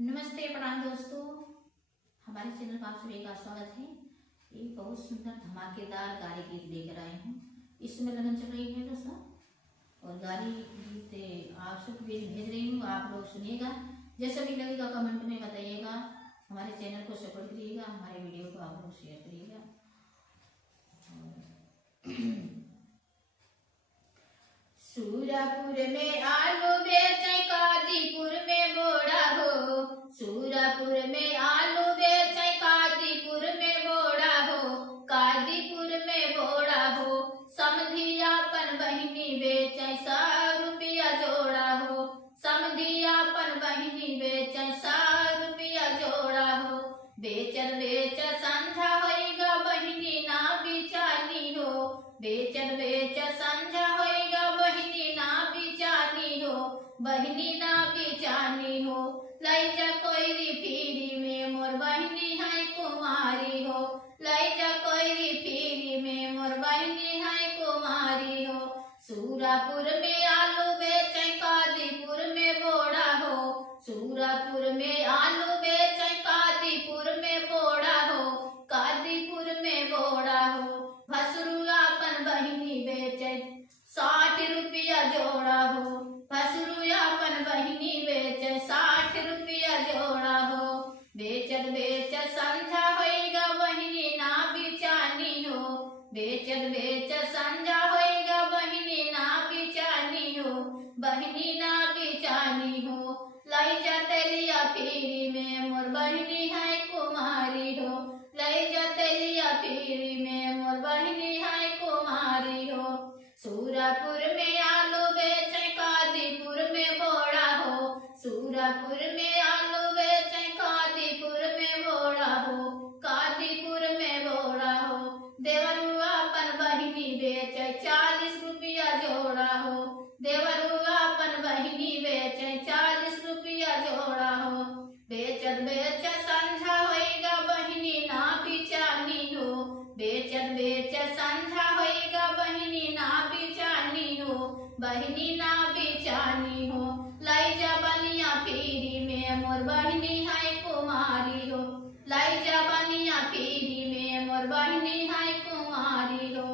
नमस्ते प्रणाम दोस्तों, हमारे चैनल पर आप सभी का स्वागत है। एक बहुत सुंदर धमाकेदार गाड़ी गीत लेकर आए हूँ। इस समय लगन चल रही है दोस्तों, और गाड़ी गीत आप सबको भेज रही हूँ। आप लोग सुनिएगा, जैसा भी लगेगा कमेंट में बताइएगा। हमारे चैनल को सपोर्ट करिएगा, हमारे वीडियो को आप लोग शेयर करिएगा। सूरापुर में आलू बेचे, कादीपुर में बोड़ा हो। सूरापुर में आलू बेचे, कादीपुर में बोड़ा हो। कादीपुर में बोड़ा हो। समधियापन बहिनी बेचे, 100 रुपया जोड़ा हो। समधियापन बहिनी बेचे, 100 रुपया जोड़ा हो। बेचन बेच संझा होइगा, बहिनी ना बिचानी हो। बेचन बेच संझा होइगा, बहिनी ना बिचानी हो। बहिनी ना बिचानी हो। लाई जा कोई फिरी में, मोर बहिनी है कुमारी हो। लाई जा कोई फिरी में, मोर बहिनी है कुमारी हो। सूरापुर में आलू बेचे, कादीपुर में बोड़ा हो। सूरापुर में आलू बेचे, कादीपुर में बोड़ा हो। कादीपुर में बोड़ा हो। भसुरुआपन बहिनी बेचे, 60 रुपया जोड़ा हो। भसुरुआपन बहिनी बेचे, 60 रुपया जोड़ा हो। बेचन बेच संझा होइगा, बहिनी ना बिचानी हो। बेचन बेच संझा होइगा, बहिनी ना बिचानी हो। बहिनी ना बिचानी हो। लाई जा तेलिया फिरी में, मोर बहिनी है कुमारी हो। लाई जा तेलिया फिरी में, मोर बहिनी है कुमारी हो। सूरापुर में आलू बेचे, कादीपुर में बोड़ा हो। सूरापुर में आलू बेचे, कादीपुर में बोड़ा हो। कादीपुर में बोड़ा हो। देवरुआपन बहिनी बेचे, 40 रुपया जोड़ा हो। देवरुआपन बहिनी बेचे, 40 रुपया जोड़ा हो। बेचन बेच संझा होइगा, बहिनी ना बिचानी हो। बेचन बेच संझा होइगा, बहिनी ना बिचानी हो। बहिनी ना बिचानी हो। लाई जा बनिया फिरी में, मोर बहिनी है कुमारी हो। लाई जा बनिया फिरी में, मोर बहिनी है कुमारी हो।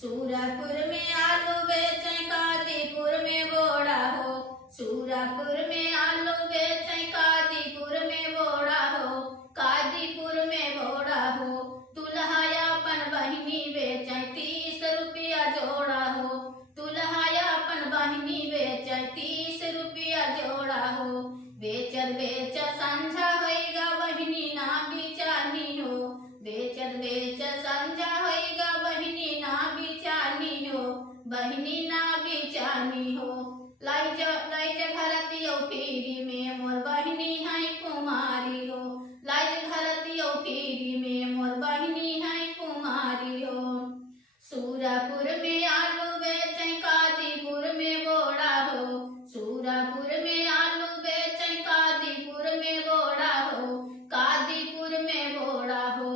सूरापुर में आलू बेचे, कादीपुर में बोड़ा हो। सूरापुर में आलू बेचे, कादीपुर में बोड़ा हो। कादीपुर में बोड़ा हो। दुल्हायापन बहिनी बेचे, 30 रुपया जोड़ा हो। दुल्हायापन बहिनी बेचे, 30 रुपया जोड़ा हो। बेचन बेच संझा होइगा, बहिनी ना बिचानी हो। बेचन बेच संझा होइगा, बहिनी ना बिचानी हो। बहिनी ना बिचानी हो। लाई जा घरतियो फिरी में, मोर बहिनी है कुमारी हो। लाई जा घरतियो फिरी में, मोर बहिनी है कुमारी हो। सूरापुर में आलू बेचे, कादीपुर में बोड़ा हो। सूरापुर में आलू बेचे, कादीपुर में बोड़ा हो। कादीपुर में बोड़ा हो।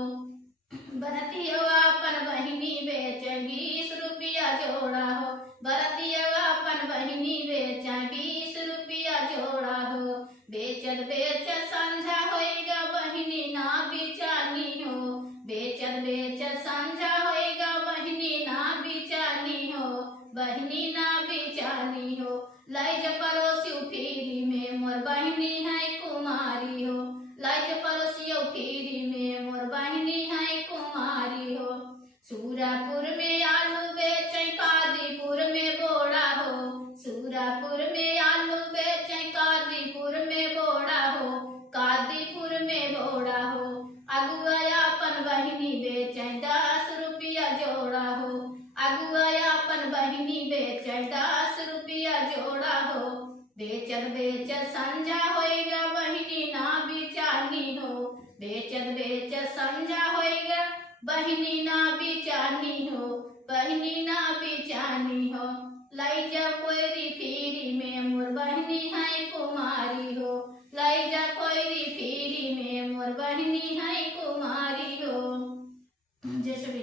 बरतियापन बहिनी बेचे, 20 रुपया जोड़ा हो। बरतियापन बहिनी बेचे, 20 रुपया जोड़ा हो। बेचन बेच संझा होइगा, बहिनी ना बिचानी हो। बेचन बेच संझा होइगा, बहिनी ना बिचानी हो। बहिनी ना बिचानी हो। लाई जा पड़ोसियो फिरी में, मोर बहिनी है कुमारी हो। लाई जा पड़ोसियो फिरी में, मोर बहिनी है कुमारी हो। सूरापुर में आलू बेचे, कादीपुर में बोड़ा हो। सूरापुर में आलू बेचे, कादीपुर में बोड़ा हो। कादीपुर में बोड़ा हो। अगुआयापन बहिनी बेचे, 10 रुपया जोड़ा हो। अगुआयापन बहिनी बेचे, 10 रुपया जोड़ा हो। बेचन बेच संझा होइगा, बहिनी ना बिचानी हो। बेचन बेच संझा होइगा, बहिनी ना बिचानी हो। बहिनी ना बिचानी हो। लाई जा कोई फिरी में, मोर बहिनी है कुमारी हो। लाई जा कोई फिरी में, मोर बहिनी है कुमारी हो। जैसे भी